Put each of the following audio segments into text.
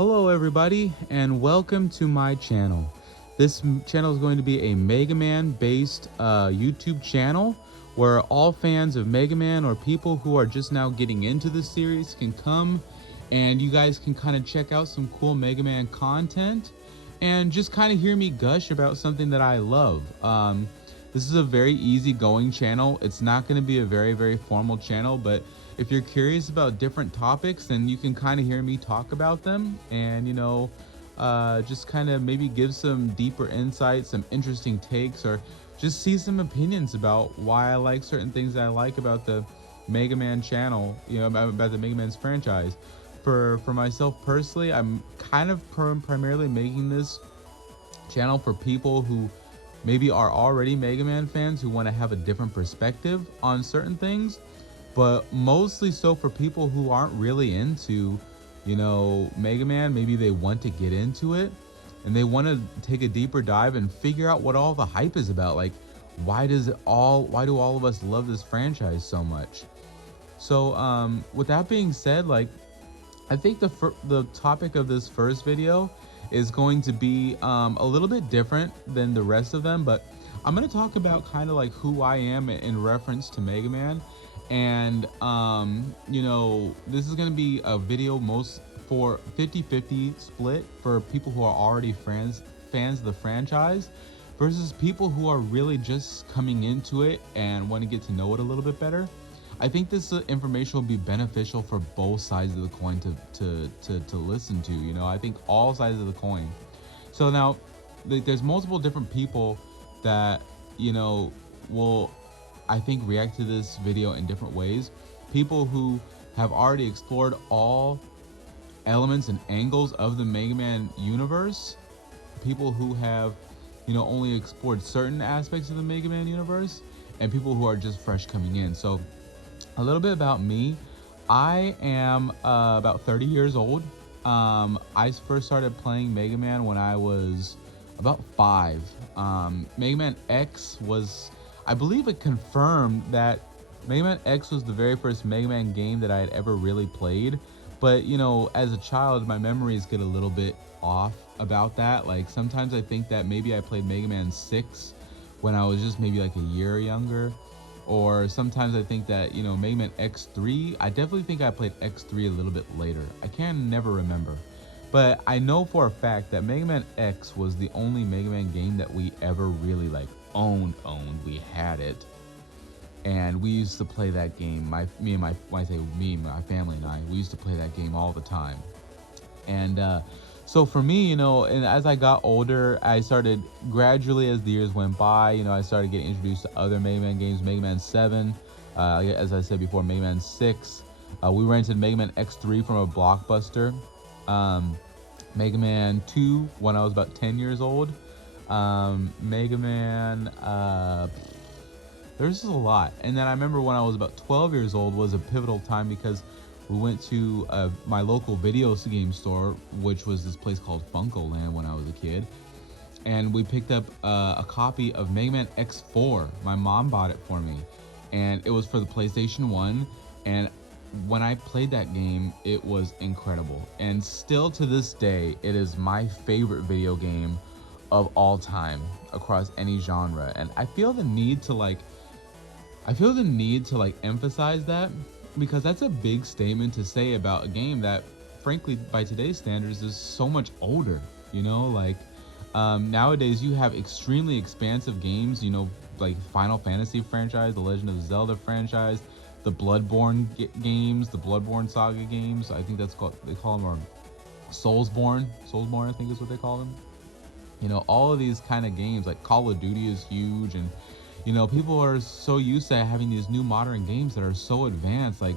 Hello everybody and welcome to my channel. This channel is going to be a Mega Man based YouTube channel where all fans of Mega Man or people who are just now getting into the series can come and you guys can kind of check out some cool Mega Man content and just kind of hear me gush about something that I love. This is a very easygoing channel. It's not going to be a very formal channel, but if you're curious about different topics, then you can kind of hear me talk about them and, just kind of maybe give some deeper insights, some interesting takes, or just see some opinions about why I like certain things that I like about the Mega Man channel, about the Mega Man's franchise. For myself personally, I'm kind of primarily making this channel for people who maybe are already Mega Man fans who want to have a different perspective on certain things, but mostly so for people who aren't really into, Mega Man. Maybe they want to get into it and they want to take a deeper dive and figure out what all the hype is about. Like, why do all of us love this franchise so much? So, with that being said, like, I think the topic of this first video is going to be a little bit different than the rest of them, but I'm going to talk about kind of like who I am in reference to Mega Man. And, this is going to be a video most for 50-50 split for people who are already fans of the franchise versus people who are really just coming into it and want to get to know it a little bit better. I think this information will be beneficial for both sides of the coin to listen to. I think all sides of the coin. So now there's multiple different people that will, I think, react to this video in different ways. People who have already explored all elements and angles of the Mega Man universe. People who have only explored certain aspects of the Mega Man universe, and people who are just fresh coming in. So a little bit about me. I am about 30 years old. I first started playing Mega Man when I was about 5. Mega Man X was, I believe it confirmed that Mega Man X was the very first Mega Man game that I had ever really played. But, as a child, my memories get a little bit off about that. Like, sometimes I think that maybe I played Mega Man 6 when I was just maybe like a year younger. Or sometimes I think that, Mega Man X3, I definitely think I played X3 a little bit later. I can never remember. But I know for a fact that Mega Man X was the only Mega Man game that we ever really owned. We had it. And we used to play that game. My family and I, we used to play that game all the time. And so for me, and as I got older, I started gradually, as the years went by, I started getting introduced to other Mega Man games. Mega Man 7, as I said before, Mega Man 6. We rented Mega Man X3 from a Blockbuster. Mega Man 2 when I was about 10 years old. Mega Man, there's just a lot. And then I remember when I was about 12 years old was a pivotal time because we went to my local video game store, which was this place called Funko Land when I was a kid. And we picked up a copy of Mega Man X4. My mom bought it for me. And it was for the PlayStation 1. And when I played that game, it was incredible. And still to this day, it is my favorite video game of all time across any genre. And I feel the need to emphasize that, because that's a big statement to say about a game that, frankly, by today's standards is so much older. Nowadays you have extremely expansive games, like Final Fantasy franchise, the Legend of Zelda franchise, the Bloodborne games, the Bloodborne Saga games. I think they call them, or Soulsborne, I think is what they call them. All of these kind of games, like Call of Duty is huge, and people are so used to having these new modern games that are so advanced. Like,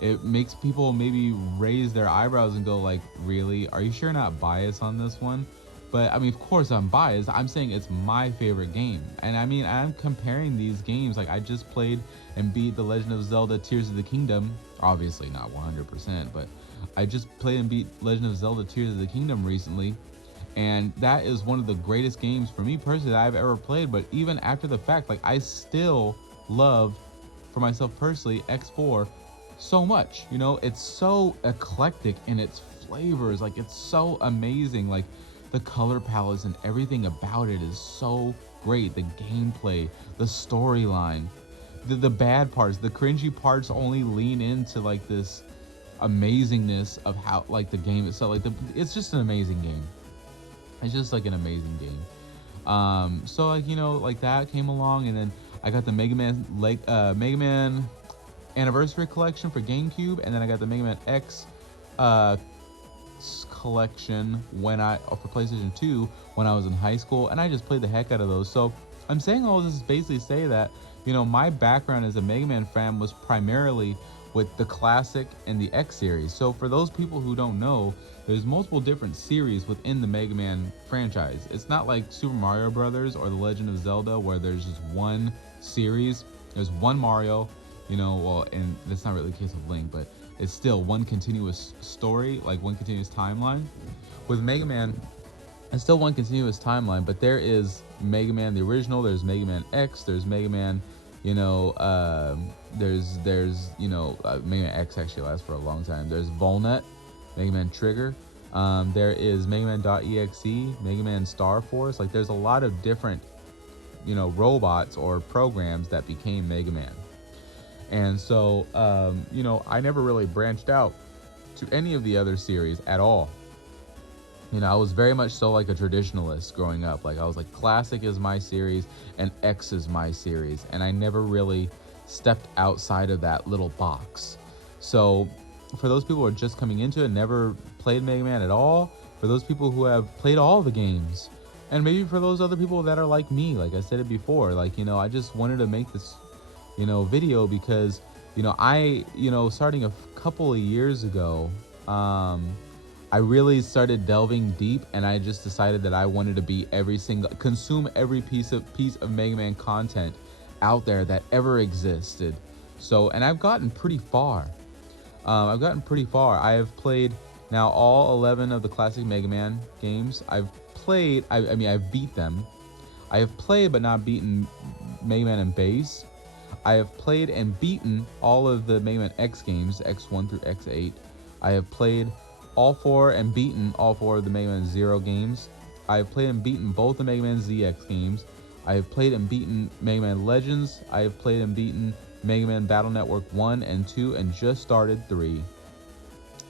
it makes people maybe raise their eyebrows and go like, really? Are you sure you're not biased on this one? But I mean, of course I'm biased. I'm saying it's my favorite game. And I mean, I'm comparing these games. Like, I just played and beat The Legend of Zelda Tears of the Kingdom. Obviously not 100%, but I just played and beat Legend of Zelda Tears of the Kingdom recently. And that is one of the greatest games for me personally that I've ever played. But even after the fact, like, I still love, for myself personally, X4 so much. It's so eclectic in its flavors. Like, it's so amazing. Like, the color palettes and everything about it is so great. The gameplay, the storyline, the bad parts, the cringy parts only lean into like this amazingness of how like the game itself. Like, it's just an amazing game. It's just like an amazing game. So like, you know, like that came along, and then I got the Mega Man Anniversary Collection for GameCube, and then I got the Mega Man X collection for PlayStation 2 when I was in high school, and I just played the heck out of those. So I'm saying all this is basically say that, you know, my background as a Mega Man fan was primarily with the classic and the X series. So for those people who don't know, there's multiple different series within the Mega Man franchise. It's not like Super Mario Brothers or The Legend of Zelda where there's just one series. There's one Mario, you know, well, and that's not really the case of Link, but it's still one continuous story, like one continuous timeline. With Mega Man, it's still one continuous timeline, but there is Mega Man the original, there's Mega Man X, there's Mega Man, you know, there's you know, Mega Man X actually lasts for a long time. There's Volnet, Mega Man Trigger, there is Mega Man.exe, Mega Man Star Force. Like, there's a lot of different, you know, robots or programs that became Mega Man. And so, you know, I never really branched out to any of the other series at all. You know, I was very much so like a traditionalist growing up. Like, I was like, classic is my series and X is my series. And I never really stepped outside of that little box. So for those people who are just coming into it, never played Mega Man at all, for those people who have played all the games, and maybe for those other people that are like me, like I said it before, like, you know, I just wanted to make this, you know, video because, you know, starting a couple of years ago, I really started delving deep, and I just decided that I wanted to be consume every piece of Mega Man content out there that ever existed. So, and I've gotten pretty far. I have played now all 11 of the classic Mega Man games. I've beat them. I have played but not beaten Mega Man and Base. I have played and beaten all of the Mega Man X games, X1 through X8. I have played all four and beaten all four of the Mega Man Zero games. I have played and beaten both the Mega Man ZX games. I have played and beaten Mega Man Legends. I have played and beaten Mega Man Battle Network 1 and 2 and just started 3.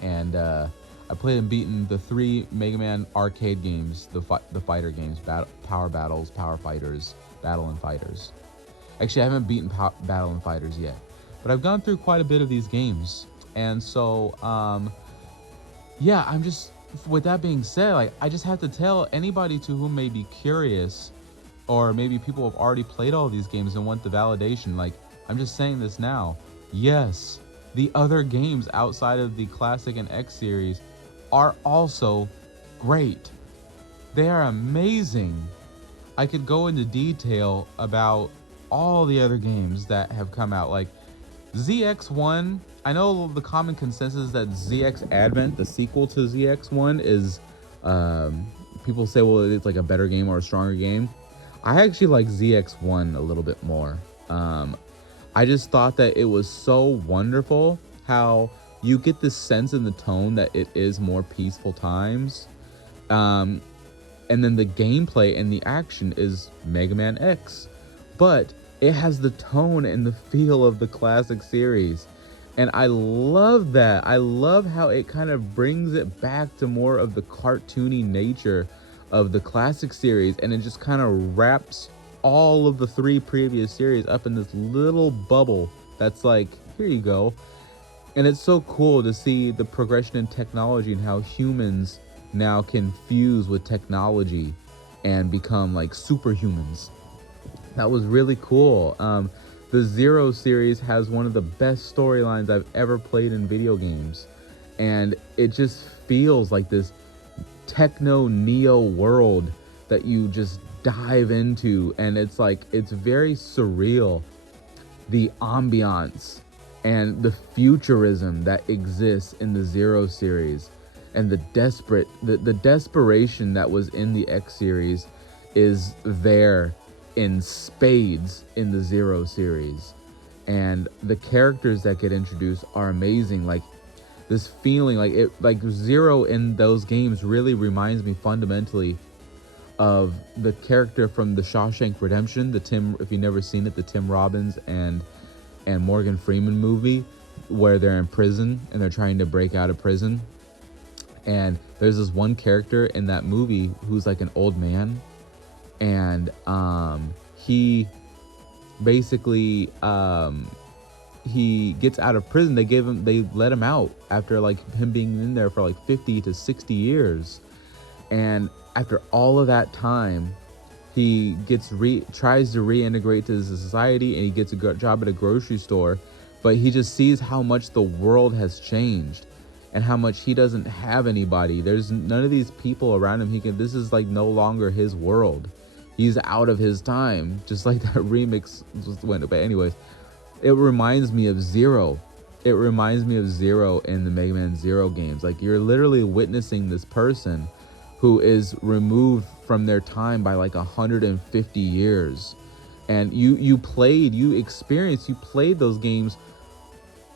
And I played and beaten the 3 Mega Man arcade games, the fighter games, Power Battles, Power Fighters, Battle and Fighters. Actually, I haven't beaten Battle and Fighters yet, but I've gone through quite a bit of these games. And so, yeah, I'm just, with that being said, like, I just have to tell anybody to whom may be curious, or maybe people have already played all these games and want the validation, like, I'm just saying this now. Yes, the other games outside of the Classic and X series are also great. They are amazing. I could go into detail about all the other games that have come out, like ZX1. I know the common consensus that ZX Advent, the sequel to ZX1, is people say, well, it's like a better game or a stronger game. I actually like ZX1 a little bit more. I just thought that it was so wonderful how you get this sense in the tone that it is more peaceful times. And then the gameplay and the action is Mega Man X. But it has the tone and the feel of the classic series. And I love that. I love how it kind of brings it back to more of the cartoony nature of the classic series. And it just kind of wraps all of the 3 previous series up in this little bubble that's like, here you go. And it's so cool to see the progression in technology and how humans now can fuse with technology and become like superhumans. That was really cool. The Zero series has one of the best storylines I've ever played in video games. And it just feels like this techno neo world that you just dive into, and it's like, it's very surreal. The ambiance and the futurism that exists in the Zero series, and the desperation that was in the X series is there in spades in the Zero series. And the characters that get introduced are amazing. Like, this feeling like Zero in those games really reminds me fundamentally of the character from the Shawshank Redemption, if you've never seen it, the Tim Robbins and Morgan Freeman movie, where they're in prison and they're trying to break out of prison. And there's this one character in that movie who's like an old man, and he basically he gets out of prison. They let him out after like him being in there for like 50 to 60 years. And after all of that time, he tries to reintegrate to the society, and he gets a job at a grocery store, but he just sees how much the world has changed and how much he doesn't have anybody. There's none of these people around him. This is like no longer his world. He's out of his time, just like that remix just went. But anyways, it reminds me of Zero. It reminds me of Zero in the Mega Man Zero games. Like, you're literally witnessing this person who is removed from their time by like 150 years. And you played those games,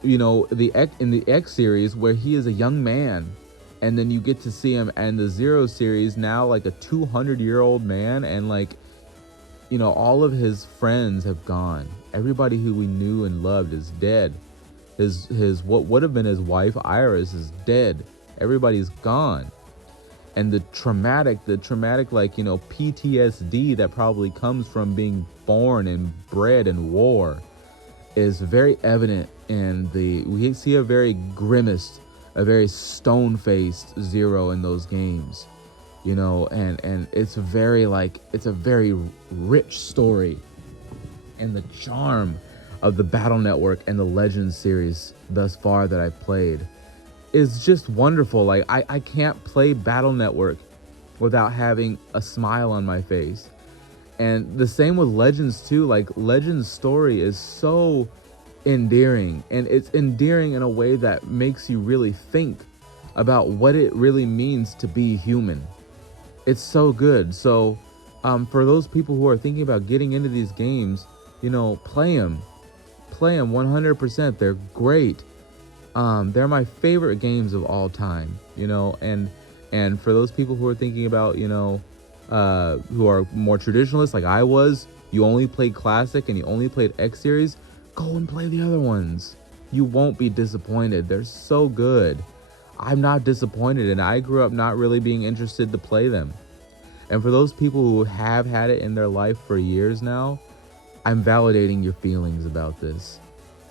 you know, in the X series, where he is a young man, and then you get to see him in the Zero series now like a 200-year-old man, and like, you know, all of his friends have gone. Everybody who we knew and loved is dead. His what would have been his wife Iris is dead. Everybody's gone. And the traumatic like, you know, PTSD that probably comes from being born and bred in war is very evident in we see a very grimaced, a very stone-faced Zero in those games, you know, and it's a very rich story. And the charm of the Battle Network and the Legends series thus far that I've played is just wonderful. Like, I can't play Battle Network without having a smile on my face. And the same with Legends too. Like, Legends story is so endearing, and it's endearing in a way that makes you really think about what it really means to be human. It's so good. So for those people who are thinking about getting into these games, you know, play them 100%. They're great. They're my favorite games of all time, you know. And for those people who are thinking about, you know, who are more traditionalists like I was, you only played Classic and you only played X series, go and play the other ones. You won't be disappointed. They're so good. I'm not disappointed, and I grew up not really being interested to play them. And for those people who have had it in their life for years now, I'm validating your feelings about this.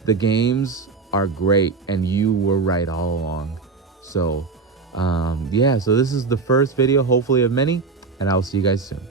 The games are great, and you were right all along. So yeah, so this is the first video, hopefully of many, and I'll see you guys soon.